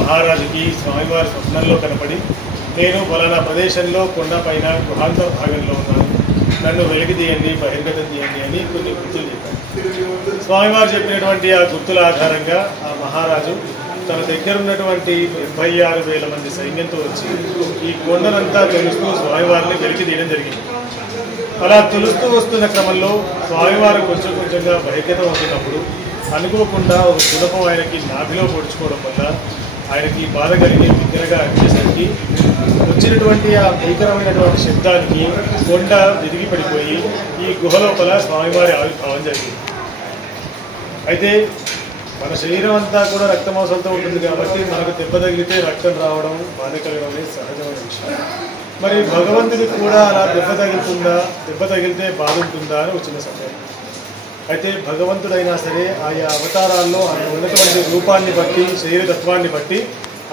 మహారాజుకి స్వామివారి స్వప్నంలో కనపడి, నేను ఫలానా ప్రదేశంలో కొండపైన గుహాంత భాగంలో ఉన్నాను, నన్ను వెలికి తీయండి, బహిర్గతం తీయండి అని కొన్ని గుర్తులు చెప్పారు. స్వామివారు చెప్పినటువంటి ఆ గుర్తుల ఆధారంగా ఆ మహారాజు తన దగ్గర ఉన్నటువంటి 76,000 మంది సైన్యంతో వచ్చి ఈ కొండనంతా తొలుస్తూ స్వామివారిని వెలికి తీయడం జరిగింది. అలా తొలుస్తూ వస్తున్న క్రమంలో స్వామివారు కొంచెం కొంచెంగా బహిర్గతం అవుతున్నప్పుడు అనుకోకుండా ఒక కులపం ఆయనకి నాభిలో పొడుచుకోవడం వల్ల ఆయనకి బాధ కలిగి బిగ్గరగా అనిపించేసరికి వచ్చినటువంటి ఆ భీకరమైనటువంటి శబ్దానికి కొండ విరిగి పడిపోయి ఈ గుహ లోపల స్వామివారి ఆవిర్భావం జరిగింది. అయితే మన శరీరం అంతా కూడా రక్తమాంసంతో ఉంటుంది కాబట్టి మనకు దెబ్బ తగిలితే రక్తం రావడం, బాధ కలగడం అనేది సహజమైన విషయం. మరి భగవంతుడికి కూడా అలా దెబ్బ తగులుతుందా, దెబ్బ తగిలితే బాధ ఉంటుందా అని వచ్చిన సందేహం. అయితే భగవంతుడైనా సరే ఆయా అవతారాల్లో ఆయన ఉన్నటువంటి రూపాన్ని బట్టి, శరీరతత్వాన్ని బట్టి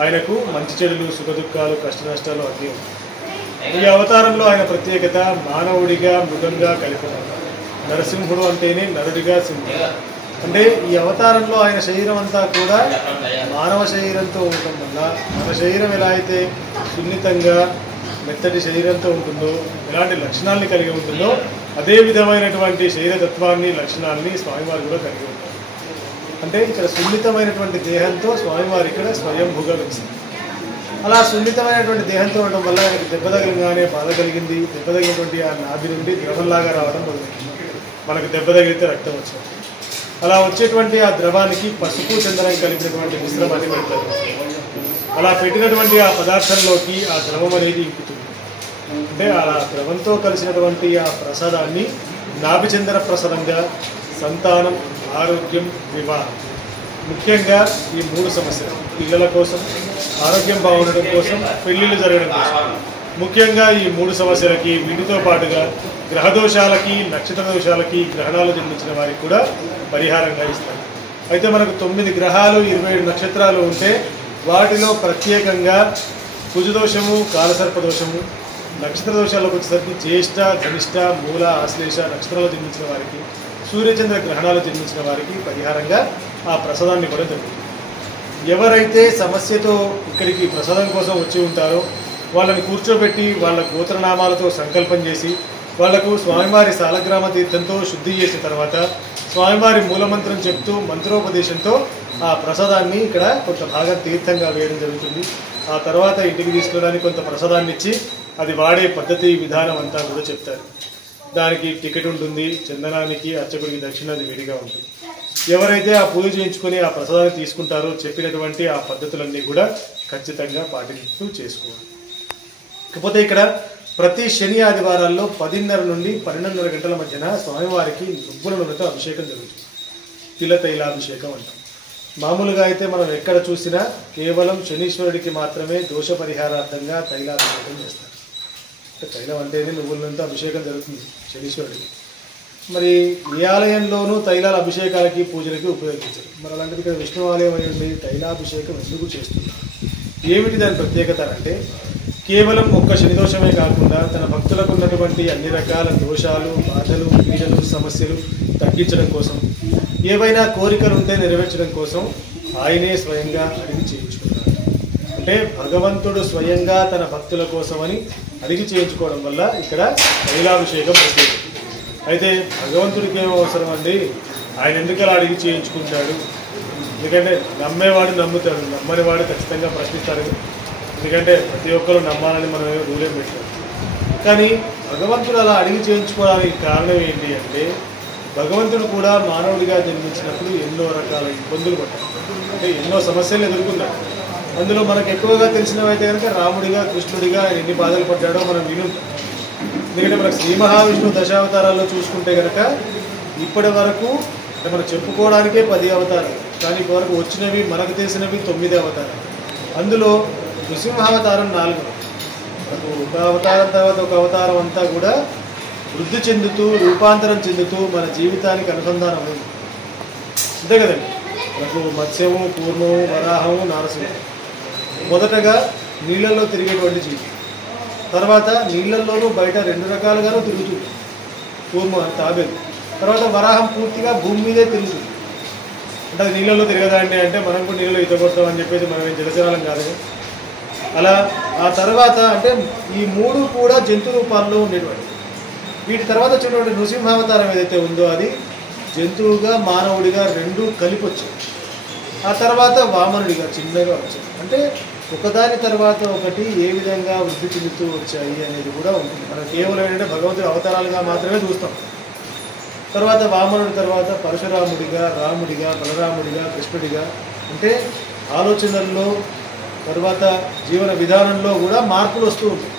ఆయనకు మంచి చెడులు, సుఖదుఖాలు, కష్ట నష్టాలు అన్నీ ఉంటాయి. ఈ అవతారంలో ఆయన ప్రత్యేకత మానవుడిగా, మృగంగా కలిపి నరసింహుడు అంటేనే నరుడిగా సింహుడు. అంటే ఈ అవతారంలో ఆయన శరీరం అంతా కూడా మానవ శరీరంతో ఉండటం వల్ల మన శరీరం ఎలా అయితే సున్నితంగా మెత్తటి శరీరంతో ఉంటుందో, ఎలాంటి లక్షణాలని కలిగి ఉంటుందో, అదే విధమైనటువంటి శరీరతత్వాన్ని, లక్షణాలని స్వామివారు కూడా కలిగి ఉంటారు. అంటే ఇక్కడ సున్నితమైనటువంటి దేహంతో స్వామివారి ఇక్కడ స్వయంభూగా వెలిసింది. అలా సున్నితమైనటువంటి దేహంతో ఉండడం వల్ల ఆయనకి దెబ్బ తగిలిగానే బాధ కలిగింది. దెబ్బ తగిలినటువంటి ఆ నాభి నుండి ద్రవంలాగా రావడం మొదలైంది. మనకు దెబ్బ తగిలితే రక్తం వచ్చింది. అలా వచ్చేటువంటి ఆ ద్రవానికి పసుపు, చందనం కలిపినటువంటి మిశ్రమాన్ని పెడతారు. అలా పెట్టినటువంటి ఆ పదార్థంలోకి ఆ ద్రవం అనేది ఇంకుతుంది. అంటే ఆ ద్రవంతో కలిసినటువంటి ఆ ప్రసాదాన్ని నాభిచందన ప్రసాదంగా సంతానం, ఆరోగ్యం, వివాహం, ముఖ్యంగా ఈ 3 సమస్యలు, పిల్లల కోసం, ఆరోగ్యం బాగుండడం కోసం, పెళ్లిళ్ళు జరగడం కోసం, ముఖ్యంగా ఈ 3 సమస్యలకి, వీటితో పాటుగా గ్రహదోషాలకి, నక్షత్ర దోషాలకి, గ్రహణాలు జన్మించిన వారికి కూడా పరిహారంగా ఇస్తారు. అయితే మనకు 9 గ్రహాలు, 27 నక్షత్రాలు ఉంటే వాటిలో ప్రత్యేకంగా కుజదోషము, కాలసర్పదోషము, నక్షత్ర దోషాలకు వచ్చేసరికి జ్యేష్ఠ, ధనిష్ట, మూల, ఆశ్లేష నక్షత్రాలు జన్మించిన వారికి, సూర్యచంద్ర గ్రహణాలు జన్మించిన వారికి పరిహారంగా ఆ ప్రసాదాన్ని కూడా జరుగుతుంది. ఎవరైతే సమస్యతో ఇక్కడికి ప్రసాదం కోసం వచ్చి ఉంటారో వాళ్ళని కూర్చోబెట్టి వాళ్ళ గోత్రనామాలతో సంకల్పం చేసి వాళ్లకు స్వామివారి సాలగ్రామ తీర్థంతో శుద్ధి చేసిన తర్వాత స్వామివారి మూలమంత్రం చెప్తూ మంత్రోపదేశంతో ఆ ప్రసాదాన్ని ఇక్కడ కొంత భాగం తీర్థంగా వేయడం జరుగుతుంది. ఆ తర్వాత ఇంటికి తీసుకోవడానికి కొంత ప్రసాదాన్ని ఇచ్చి అది వాడే పద్ధతి, విధానం అంతా కూడా చెప్తారు. దానికి టికెట్ ఉంటుంది, చందనానికి, అర్చకుడికి దక్షిణ అది విడిగా ఉంటుంది. ఎవరైతే ఆ పూజ చేయించుకొని ఆ ప్రసాదాన్ని తీసుకుంటారో చెప్పినటువంటి ఆ పద్ధతులన్నీ కూడా ఖచ్చితంగా పాటిస్తూ చేసుకోవాలి. కాకపోతే ఇక్కడ ప్రతి శని ఆదివారాల్లో 10:30 నుండి 12:30 గంటల మధ్యన స్వామివారికి నువ్వుల నూనెతో అభిషేకం జరుగుతుంది. తిల తైలాభిషేకం అంటాం. మామూలుగా అయితే మనం ఎక్కడ చూసినా కేవలం శనీశ్వరుడికి మాత్రమే దోష పరిహారార్థంగా తైలాభిషేకం చేస్తారు. తైలం అంటేనే నువ్వుల నూనెతో అభిషేకం జరుగుతుంది శనీశ్వరుడికి. మరి ఏ ఆలయంలోనూ తైలాల అభిషేకాలకి, పూజలకి ఉపయోగించారు. మరి అలాంటిది ఇక్కడ విష్ణు ఆలయం అయ్యండి తైలాభిషేకం ఎందుకు చేస్తున్నారు? ఏమిటి దాని ప్రత్యేకత అంటే, కేవలం ఒక్క శనిదోషమే కాకుండా తన భక్తులకు ఉన్నటువంటి అన్ని రకాల దోషాలు, బాధలు, పీడలు, సమస్యలు తగ్గించడం కోసం, ఏవైనా కోరికలు ఉంటే నెరవేర్చడం కోసం ఆయనే స్వయంగా అడిగి చేయించుకున్నారు. అంటే భగవంతుడు స్వయంగా తన భక్తుల కోసమని అడిగి చేయించుకోవడం వల్ల ఇక్కడ తైలాభిషేకం ప్రత్యేకం. అయితే భగవంతుడికి ఏం అవసరం అండి? ఆయన ఎందుకు అలా అడిగి చేయించుకుంటాడు? ఎందుకంటే నమ్మేవాడు నమ్ముతాడు, నమ్మనివాడు ఖచ్చితంగా ప్రశ్నిస్తాడు. ఎందుకంటే ప్రతి ఒక్కరు నమ్మాలని మనం రూలేం పెట్టాం. కానీ భగవంతుడు అలా అడిగి చేయించుకోవడానికి కారణం ఏంటి అంటే, భగవంతుడు కూడా మానవుడిగా జన్మించినప్పుడు ఎన్నో రకాల ఇబ్బందులు పడ్డాడు. అంటే ఎన్నో సమస్యలు ఎదుర్కొన్నాడు. అందులో మనకు ఎక్కువగా తెలిసినవైతే కనుక రాముడిగా, కృష్ణుడిగా ఆయన ఎన్ని బాధలు పడ్డాడో మనం వినుంటాం. ఎందుకంటే మనకు శ్రీ మహావిష్ణువు దశావతారాల్లో చూసుకుంటే కనుక ఇప్పటి వరకు మనం చెప్పుకోవడానికే 10 అవతారాలు, కానీ ఇప్పటివరకు వచ్చినవి మనకు తెలిసినవి 9 అవతారాలు. అందులో నృసింహావతారం 4. ఒక అవతారం తర్వాత ఒక అవతారం అంతా కూడా వృద్ధి చెందుతూ, రూపాంతరం చెందుతూ మన జీవితానికి అనుసంధానం అయింది. అంతే కదండి. మనకు మత్స్యము, కూర్మము, వరాహము, నారసింహం. మొదటగా నీళ్ళల్లో తిరిగేటువంటి జీవి, తర్వాత నీళ్ళల్లోనూ బయట 2 రకాలుగానూ తిరుగుతుంది. కూర్మ తాబేలు. తర్వాత వరాహం పూర్తిగా భూమి మీదే తిరుగుతుంది. అంటే అది నీళ్ళలో తిరగదాండి అంటే మనం కూడా నీళ్ళలో ఈత కొడతాం అని చెప్పేసి మనం ఏం జలచరాలం కాదు. అలా ఆ తర్వాత అంటే ఈ మూడు కూడా జంతు రూపాల్లో ఉండేటువంటి. వీటి తర్వాత వచ్చినటువంటి నృసింహావతారం ఏదైతే ఉందో అది జంతువుగా మానవుడిగా రెండూ కలిపి వచ్చాయి. ఆ తర్వాత వామనుడిగా చిన్నగా వచ్చాయి. అంటే ఒకదాని తర్వాత ఒకటి ఏ విధంగా వృద్ధి చెందుతూ వచ్చాయి అనేది కూడా ఉంటుంది. మనం కేవలం ఏంటంటే భగవంతుడి అవతారాలుగా మాత్రమే చూస్తాం. తర్వాత వామనుడి తర్వాత పరశురాముడిగా, రాముడిగా, బలరాముడిగా, కృష్ణుడిగా, అంటే ఆలోచనల్లో తర్వాత జీవన విధానంలో కూడా మార్పులు వస్తూ ఉంటాయి.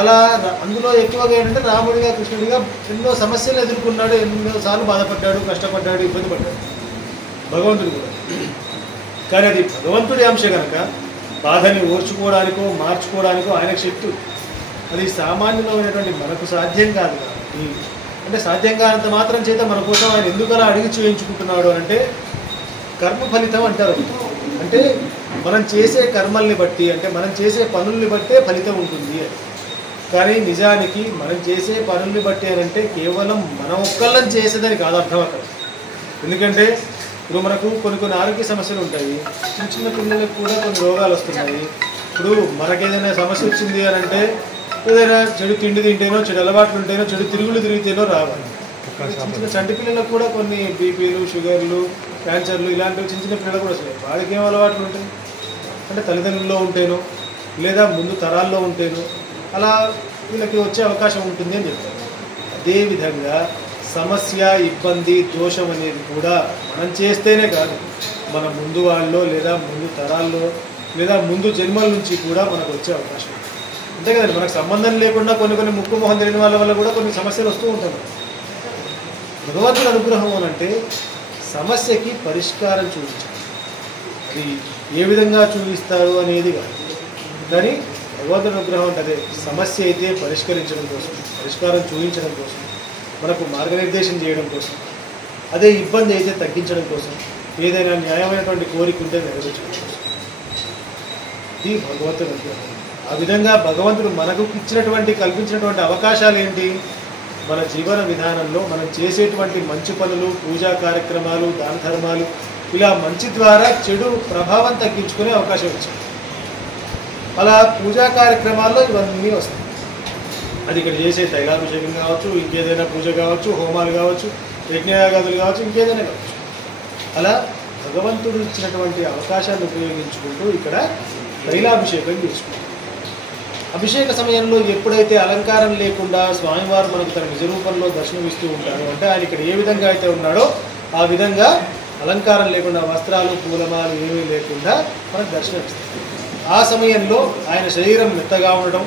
అలా అందులో ఎక్కువగా ఏంటంటే రాముడిగా, కృష్ణుడిగా ఎన్నో సమస్యలు ఎదుర్కొన్నాడు, ఎన్నోసార్లు బాధపడ్డాడు, కష్టపడ్డాడు, ఇబ్బంది పడ్డాడు భగవంతుడు కూడా. కానీ అది భగవంతుడి అంశం కనుక బాధని ఓర్చుకోవడానికో మార్చుకోవడానికో ఆయనకు శక్తి. అది సామాన్యమైనటువంటి మనకు సాధ్యం కాదు. అంటే సాధ్యం కానంత మాత్రం చేత మన కోసం ఆయన ఎందుకు అలా అడిగి చేయించుకుంటున్నాడు అంటే కర్మ ఫలితం అంటారు. అంటే మనం చేసే కర్మల్ని బట్టి, అంటే మనం చేసే పనుల్ని బట్టే ఫలితం ఉంటుంది అని. కానీ నిజానికి మనం చేసే పనుల్ని బట్టి అని అంటే కేవలం మనం ఒక్కళ్ళని చేసేదని కాదు అర్థం అక్కడ. ఎందుకంటే ఇప్పుడు మనకు కొన్ని ఆరోగ్య సమస్యలు ఉంటాయి, చిన్న చిన్న పిల్లలకు కూడా కొన్ని రోగాలు వస్తున్నాయి. ఇప్పుడు మనకేదైనా సమస్య వచ్చింది అని అంటే ఏదైనా చెడు తిండి తింటేనో, చెడు అలవాట్లు ఉంటేనో, చెడు తిరుగులు తిరిగితేనో రావాలి. చిన్న చంటి పిల్లలకు కూడా కొన్ని బీపీలు, షుగర్లు, క్యాన్సర్లు ఇలాంటివి చిన్న చిన్న పిల్లలకు కూడా వస్తాయి. వాళ్ళకి ఏం అలవాట్లు ఉంటాయి అంటే తల్లిదండ్రుల్లో ఉంటేనో లేదా ముందు తరాల్లో ఉంటేనో అలా వీళ్ళకి వచ్చే అవకాశం ఉంటుంది అని చెప్తారు. అదేవిధంగా సమస్య, ఇబ్బంది, దోషం అనేది కూడా మనం చేస్తేనే కాదు, మన ముందు వాళ్ళలో లేదా ముందు తరాల్లో లేదా ముందు జన్మల నుంచి కూడా మనకు వచ్చే అవకాశం ఉంది. అంతే కదండి, మనకు సంబంధం లేకుండా కొన్ని ముక్కు మొహం తెలియని వాళ్ళ వల్ల కూడా కొన్ని సమస్యలు వస్తూ ఉంటాయి. భగవంతుడి అనుగ్రహం అనంటే సమస్యకి పరిష్కారం చూపించాలి. అది ఏ విధంగా చూపిస్తారు అనేది కాదు, కానీ భగవంతుడి అనుగ్రహం అంటే అదే సమస్య అయితే పరిష్కరించడం కోసం, పరిష్కారం చూపించడం కోసం, మనకు మార్గనిర్దేశం చేయడం కోసం, అదే ఇబ్బంది అయితే తగ్గించడం కోసం, ఏదైనా న్యాయమైనటువంటి కోరిక ఉంటే నెరవేర్చడం కోసం. ఇది భగవంతుడి అనుగ్రహం. ఆ విధంగా భగవంతుడు మనకు కల్పించినటువంటి అవకాశాలు ఏంటి? మన జీవన విధానంలో మనం చేసేటువంటి మంచి పనులు, పూజా కార్యక్రమాలు, దాన ధర్మాలు, ఇలా మంచి ద్వారా చెడు ప్రభావం తగ్గించుకునే అవకాశం వచ్చింది. అలా పూజా కార్యక్రమాల్లో ఇవన్నీ వస్తాయి. అది ఇక్కడ చేసే తైలాభిషేకం కావచ్చు, ఇంకేదైనా పూజ కావచ్చు, హోమాలు కావచ్చు, యజ్ఞయాగాదులు కావచ్చు, ఇంకేదైనా కావచ్చు. అలా భగవంతుడు ఇచ్చినటువంటి అవకాశాన్ని ఉపయోగించుకుంటూ ఇక్కడ తైలాభిషేకం చేసుకుంటాం. అభిషేక సమయంలో ఎప్పుడైతే అలంకారం లేకుండా స్వామివారు మనకు తన నిజ రూపంలో దర్శనమిస్తూ ఉంటారో, అంటే ఆయన ఇక్కడ ఏ విధంగా అయితే ఉన్నాడో ఆ విధంగా అలంకారం లేకుండా, వస్త్రాలు, పూలమాలు ఏమీ లేకుండా మనకు దర్శనమిస్తారు. ఆ సమయంలో ఆయన శరీరం మెత్తగా ఉండడం,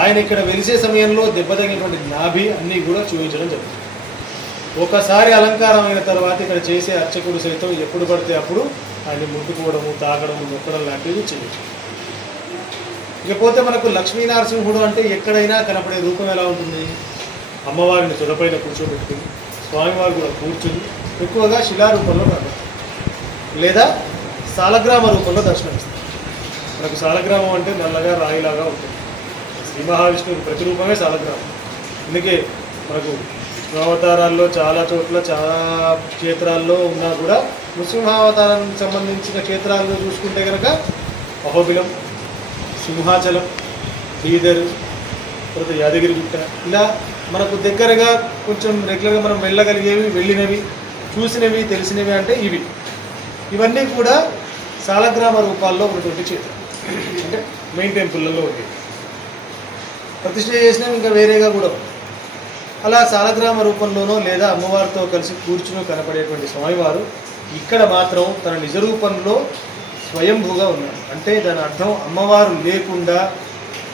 ఆయన ఇక్కడ వెలిసే సమయంలో దెబ్బతగినటువంటి నాభి అన్నీ కూడా చూపించడం జరుగుతుంది. ఒకసారి అలంకారం అయిన తర్వాత ఇక్కడ చేసే అర్చకుడు సైతం ఎప్పుడు పడితే అప్పుడు ఆయన ముట్టుకోవడము, తాగడము, మొక్కడం లాంటివి చేయొచ్చు. ఇకపోతే మనకు లక్ష్మీనరసింహుడు అంటే ఎక్కడైనా కనపడే రూపం ఎలా ఉంటుంది? అమ్మవారిని తొడపైన కూర్చోబెట్టుకుని, స్వామివారు కూడా కూర్చుని, ఎక్కువగా శిలారూపంలో కనపడతారు లేదా సాలగ్రామ రూపంలో దర్శనమిస్తారు. మనకు సాలగ్రామం అంటే నల్లగా రాయిలాగా ఉంటుంది. శ్రీ మహావిష్ణువు ప్రతిరూపమే సాలగ్రామం. అందుకే మనకు అవతారాల్లో చాలా చోట్ల, చాలా క్షేత్రాల్లో ఉన్నా కూడా నృసింహావతారానికి సంబంధించిన క్షేత్రాలను చూసుకుంటే కనుక అహోబిలం, సింహాచలం, బీదర్, తర్వాత యాదగిరిగుట్ట, ఇలా మనకు దగ్గరగా కొంచెం రెగ్యులర్గా మనం వెళ్ళగలిగేవి, వెళ్ళినవి, చూసినవి, తెలిసినవి అంటే ఇవన్నీ కూడా సాలగ్రామ రూపాల్లో ఉన్నటువంటి క్షేత్రం. అంటే మెయిన్ టెంపుల్లలో ఉండేవి, ప్రతిష్ఠ చేసినవి ఇంకా వేరేగా కూడా. అలా సాలగ్రామ రూపంలోనో లేదా అమ్మవారితో కలిసి కూర్చుని కనపడేటువంటి స్వామివారు ఇక్కడ మాత్రం తన నిజ రూపంలో స్వయంభూగా ఉన్నారు. అంటే దాని అర్థం అమ్మవారు లేకుండా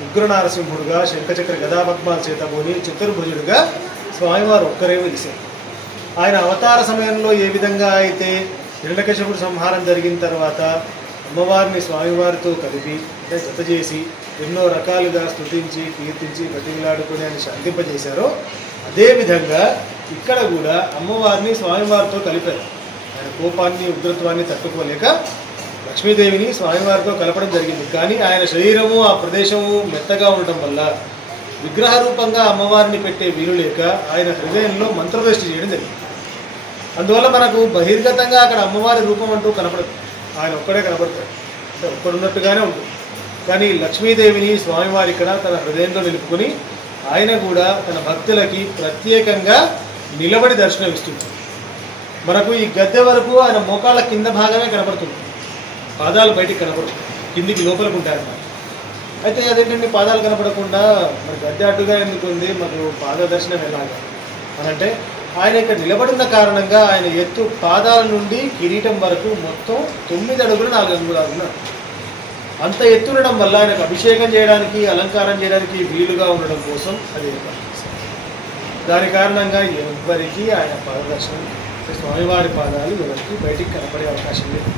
ఉగ్ర నారసింహుడుగా, శంఖచక్ర గదాపద్మాల చేతబోని చతుర్భుజుడుగా స్వామివారు ఒక్కరే వెలిశారు. ఆయన అవతార సమయంలో ఏ విధంగా అయితే హిరణ్యకశిపుడు సంహారం జరిగిన తర్వాత అమ్మవారిని స్వామివారితో కలిపి అంటే జత చేసి ఎన్నో రకాలుగా స్తుతించి, కీర్తించి, బతిమిలాడుకుని ఆయన శాంతింపజేశారో అదేవిధంగా ఇక్కడ కూడా అమ్మవారిని స్వామివారితో కలిపారు. ఆయన కోపాన్ని, ఉగ్రత్వాన్ని తట్టుకోలేక లక్ష్మీదేవిని స్వామివారితో కలపడం జరిగింది. కానీ ఆయన శరీరము, ఆ ప్రదేశము మెత్తగా ఉండటం వల్ల విగ్రహ రూపంగా అమ్మవారిని పెట్టే వీలు లేక ఆయన హృదయంలో మంత్రదృష్టి చేయడం జరిగింది. అందువల్ల మనకు బహిర్గతంగా అక్కడ అమ్మవారి రూపం అంటూ కనపడదు, ఆయన ఒక్కడే కనపడతాడు, అంటే ఒక్కడున్నట్టుగానే ఉంటుంది. కానీ లక్ష్మీదేవిని స్వామివారి ఇక్కడ తన హృదయంలో నిలుపుకొని ఆయన కూడా తన భక్తులకి ప్రత్యేకంగా నిలబడి దర్శనమిస్తుంది. మనకు ఈ గద్దె వరకు ఆయన మోకాళ్ళ కింద భాగమే కనపడుతుంది, పాదాలు బయటికి కనపడుతుంది, కిందికి లోపలికి ఉంటాయన్నమాట. అయితే అదేంటండి పాదాలు కనపడకుండా మరి గద్దె అడ్డుగా ఎందుకు ఉంది, మాకు పాద దర్శనం ఎలాగా అనంటే ఆయన ఇక్కడ నిలబడిన కారణంగా ఆయన ఎత్తు పాదాల నుండి కిరీటం వరకు మొత్తం 9 అడుగులు 4 అంగుళాలు ఉన్నారు. అంత ఎత్తుండడం వల్ల ఆయనకు అభిషేకం చేయడానికి అలంకారం చేయడానికి వీలుగా ఉండడం కోసం అది ఏర్పాటు చేశారు. దాని కారణంగా ఎవరికి ఆయన పాదదర్శనం, స్వామివారి పాదాలు ఎవరికి బయటికి కనపడే అవకాశం లేదు.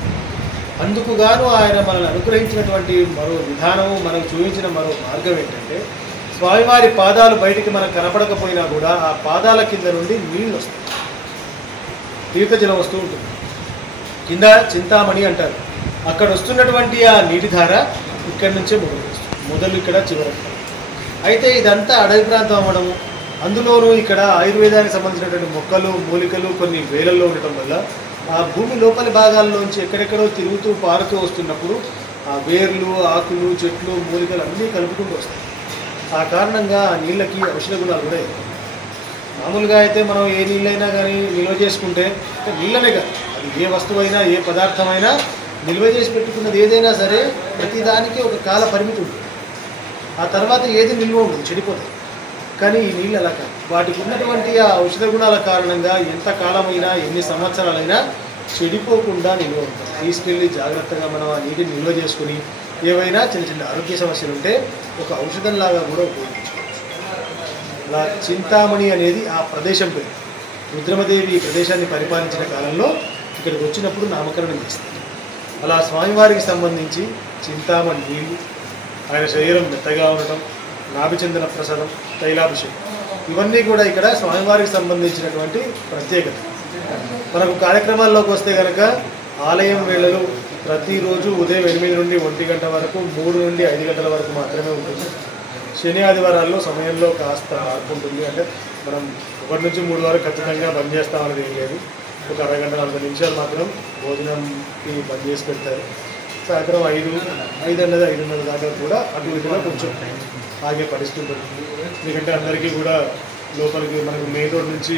అందుకు గాను ఆయన మనల్ని అనుగ్రహించినటువంటి మరో విధానము, మనకు చూపించిన మరో మార్గం ఏంటంటే స్వామివారి పాదాలు బయటికి మనకు కనపడకపోయినా కూడా ఆ పాదాల కింద నుండి నీళ్ళు వస్తాయి, తీర్థజలం వస్తూ ఉంటుంది. కింద చింతామణి అంటారు, అక్కడ వస్తున్నటువంటి ఆ నీటి ధార ఇక్కడి నుంచే మొదలు ఇక్కడ చివరి. అయితే ఇదంతా అడవి ప్రాంతం అవ్వడము, అందులోనూ ఇక్కడ ఆయుర్వేదానికి సంబంధించినటువంటి మొక్కలు మూలికలు కొన్ని వేలల్లో ఉండటం వల్ల ఆ భూమి లోపలి భాగాల్లోంచి ఎక్కడెక్కడో తిరుగుతూ పారుతూ వస్తున్నప్పుడు ఆ వేర్లు ఆకులు చెట్లు మూలికలు అన్నీ కలుపుకుంటూ వస్తాయి. ఆ కారణంగా ఆ నీళ్ళకి ఔషధ గుణాలు కూడా ఎక్కువ. మామూలుగా అయితే మనం ఏ నీళ్ళైనా కానీ నిల్వ చేసుకుంటే నీళ్ళనే కాదు, అది ఏ వస్తువైనా ఏ పదార్థమైనా నిల్వ చేసి పెట్టుకున్నది ఏదైనా సరే ప్రతిదానికి ఒక కాల పరిమితి ఉంటుంది, ఆ తర్వాత ఏది నిల్వ ఉండదు, చెడిపోతుంది. కానీ ఈ నీళ్ళు అలా కాదు, వాటికి ఉన్నటువంటి ఆ ఔషధ గుణాల కారణంగా ఎంత కాలమైనా ఎన్ని సంవత్సరాలైనా చెడిపోకుండా నిల్వ ఉంటుంది. తీసుకెళ్ళి జాగ్రత్తగా మనం ఆ నీటిని నిల్వ చేసుకుని ఏవైనా చిన్న చిన్న ఆరోగ్య సమస్యలు ఉంటే ఒక ఔషధంలాగా కూడా ఉపయోగించుకోవచ్చు. అలా చింతామణి అనేది ఆ ప్రదేశం పేరు. రుద్రమదేవి ఈ ప్రదేశాన్ని పరిపాలించిన కాలంలో ఇక్కడికి వచ్చినప్పుడు నామకరణం చేస్తారు. అలా స్వామివారికి సంబంధించి చింతామణి నీళ్ళు, ఆయన శరీరం మెత్తగా ఉండటం, నాభిచందన ప్రసాదం, తైలాభిషేకం, ఇవన్నీ కూడా ఇక్కడ స్వామివారికి సంబంధించినటువంటి ప్రత్యేకత. మనకు కార్యక్రమాల్లోకి వస్తే కనుక ఆలయం వేళలు ప్రతిరోజు ఉదయం 8 నుండి 1 గంట వరకు, 3 నుండి 5 గంటల వరకు మాత్రమే ఉంటుంది. శని ఆదివారాల్లో సమయంలో కాస్త మార్పు ఉంటుంది, అంటే మనం 1 నుంచి 3 వరకు ఖచ్చితంగా బంద్ చేస్తామనేది ఏం లేదు. ఒక అరగంట 40 నిమిషాలు మాత్రం భోజనంకి బంద్ చేసి పెడతారు. సాయంత్రం 5 అన్నది 5:30 దాకా కూడా అటు ఇటుగా కొంచెం ఆగే పరిస్థితి ఉంటుంది. ఎందుకంటే అందరికీ కూడా లోపలికి మనకు మెయిన్ రోడ్ నుంచి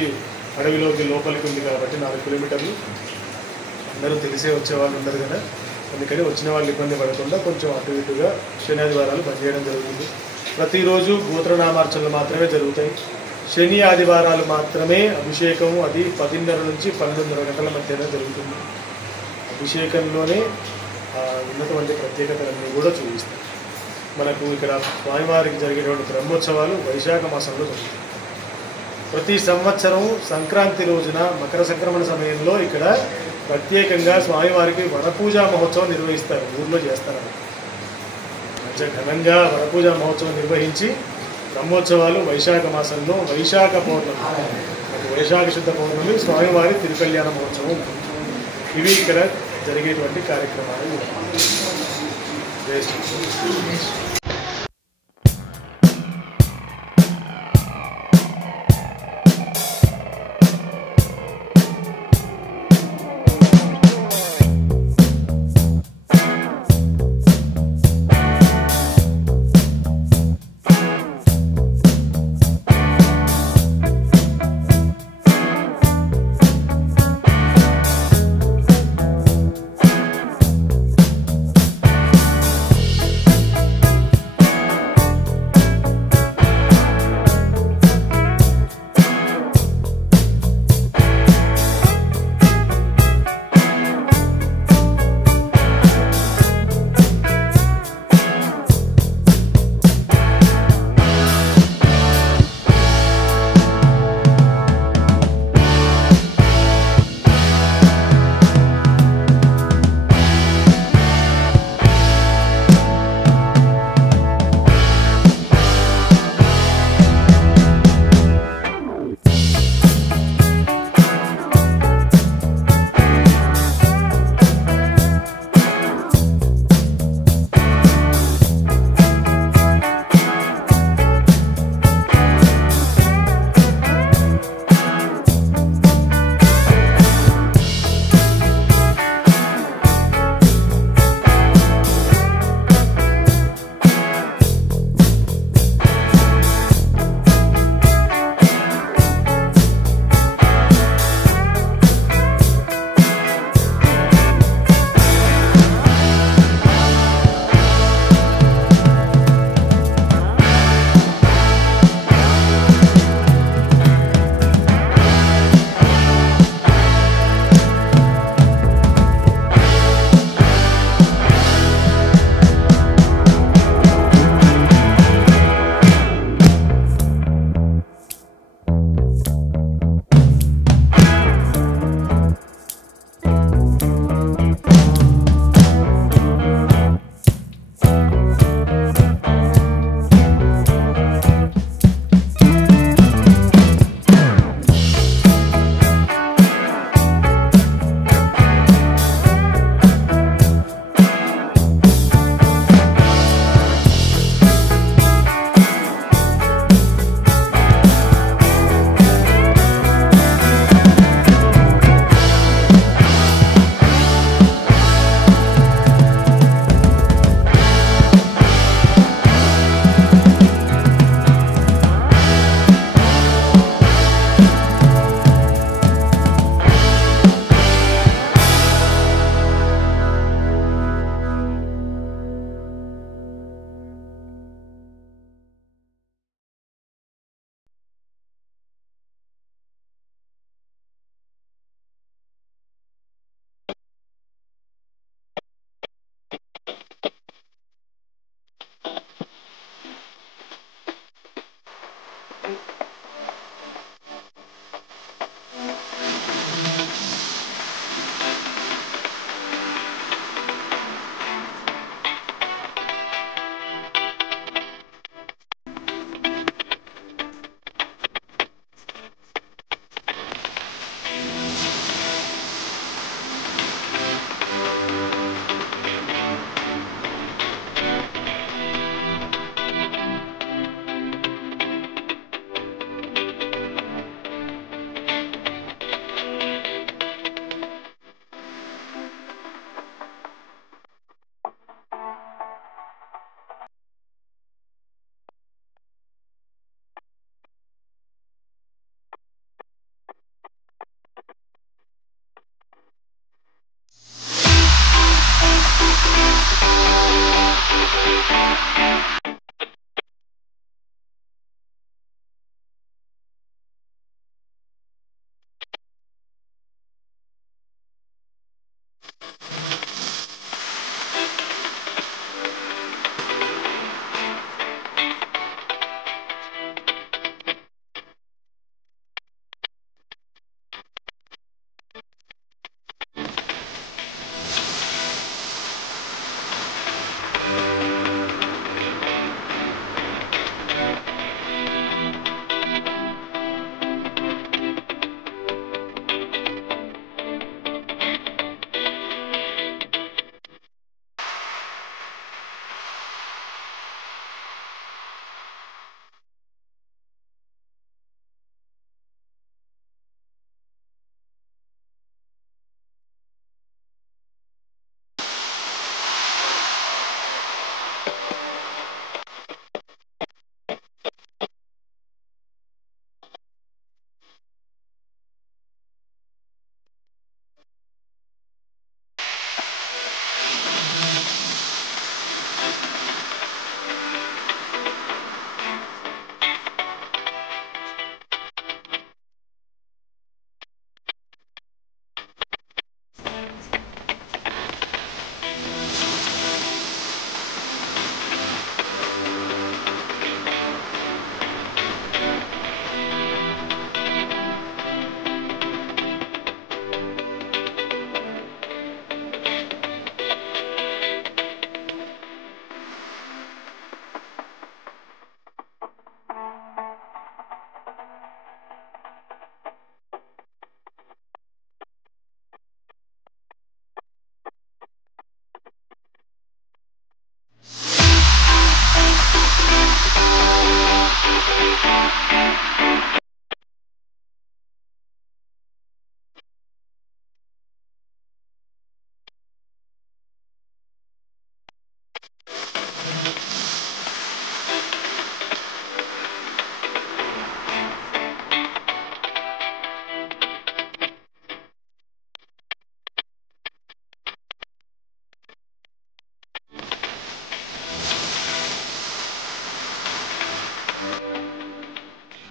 అడవిలోకి లోపలికి ఉంది కాబట్టి 4 కిలోమీటర్లు, అందరూ తెలిసే వచ్చేవాళ్ళు ఉండరు కదా, అందుకని వచ్చిన వాళ్ళు ఇబ్బంది పడకుండా కొంచెం అటు ఇటుగా శని ఆదివారాలు బంద్ చేయడం జరుగుతుంది. ప్రతిరోజు గోత్రనామార్చనలు మాత్రమే జరుగుతాయి. శని ఆదివారాలు మాత్రమే అభిషేకం, అది 10:30 నుంచి 12:30 గంటల మధ్యన జరుగుతుంది. అభిషేకంలోనే ఉన్నటువంటి ప్రత్యేకతలన్నీ కూడా చూపిస్తాయి. మనకు ఇక్కడ స్వామివారికి జరిగేటువంటి బ్రహ్మోత్సవాలు వైశాఖ మాసంలో జరుగుతాయి. ప్రతి సంవత్సరం సంక్రాంతి రోజున మకర సంక్రమణ సమయంలో ఇక్కడ ప్రత్యేకంగా స్వామివారికి వనపూజా మహోత్సవం నిర్వహిస్తారు, ఊర్లో చేస్తారు. మంచి ఘనంగా వనపూజా మహోత్సవం నిర్వహించి బ్రహ్మోత్సవాలు వైశాఖ మాసంలో వైశాఖ పౌర్ణమి, వైశాఖ శుద్ధ పౌర్ణమి స్వామివారి తిరుకల్యాణ మహోత్సవం ఉంటుంది. ఇవి ఇక్కడ జరిగేటువంటి కార్యక్రమాలు.